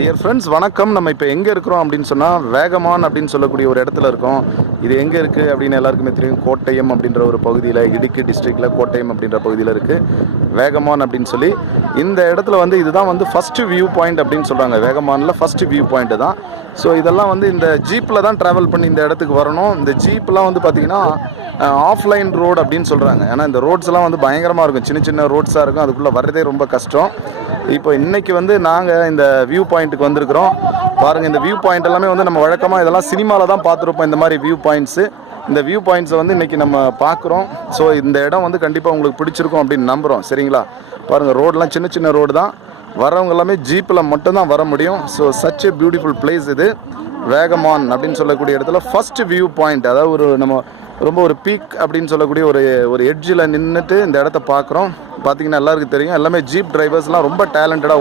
Dear friends வணக்கம். நம்ம இப்போ எங்கே இருக்கிறோம் அப்படின்னு சொன்னால் வேகமான் அப்படின்னு சொல்லக்கூடிய ஒரு இடத்துல இருக்கோம். இது எங்கே இருக்குது அப்படின்னு எல்லாருக்குமே தெரியும். கோட்டயம் அப்படின்ற ஒரு பகுதியில், இடுக்கி டிஸ்ட்ரிக்டில் கோட்டயம் அப்படின்ற பகுதியில் இருக்குது வேகமான் அப்படின்னு சொல்லி. இந்த இடத்துல வந்து இதுதான் வந்து ஃபஸ்ட்டு வியூ பாயிண்ட் அப்படின்னு சொல்கிறாங்க. வேகமானில் ஃபஸ்ட்டு வியூ பாயிண்ட்டு தான். ஸோ இதெல்லாம் வந்து இந்த ஜீப்பில் தான் ட்ராவல் பண்ணி இந்த இடத்துக்கு வரணும். இந்த ஜீப்லாம் வந்து பார்த்திங்கன்னா ஆஃப்லைன் ரோடு அப்படின்னு சொல்கிறாங்க. ஏன்னா இந்த ரோட்ஸ்லாம் வந்து பயங்கரமாக இருக்கும், சின்ன சின்ன ரோட்ஸாக இருக்கும், அதுக்குள்ளே வரதே ரொம்ப கஷ்டம். இப்போ இன்றைக்கி வந்து நாங்கள் இந்த வியூ பாயிண்ட்டுக்கு வந்திருக்கிறோம். பாருங்கள், இந்த வியூ பாயிண்ட் எல்லாமே வந்து நம்ம வழக்கமாக இதெல்லாம் சினிமாவில் தான் பார்த்துருப்போம். இந்த மாதிரி வியூ பாயிண்ட்ஸு, இந்த வியூ பாயிண்ட்ஸை வந்து இன்றைக்கி நம்ம பார்க்குறோம். ஸோ இந்த இடம் வந்து கண்டிப்பாக உங்களுக்கு பிடிச்சிருக்கும் அப்படின்னு நம்புகிறோம். சரிங்களா? பாருங்கள், ரோடெலாம் சின்ன சின்ன ரோடு தான். வரவங்க எல்லாமே ஜீப்பில் மட்டும்தான் வர முடியும். So such a beautiful place இது வேகமான் அப்படின்னு சொல்லக்கூடிய இடத்துல ஃபஸ்ட்டு வியூ பாயிண்ட். அதாவது நம்ம ரொம்ப ஒரு பீக் அப்படின்னு சொல்லக்கூடிய ஒரு எட்ஜில் நின்றுட்டு இந்த இடத்த பார்க்குறோம். பார்த்தீங்கன்னா எல்லாருக்கும் தெரியும், எல்லாமே ஜீப் டிரைவர்ஸ்லாம் ரொம்ப டேலண்டடாக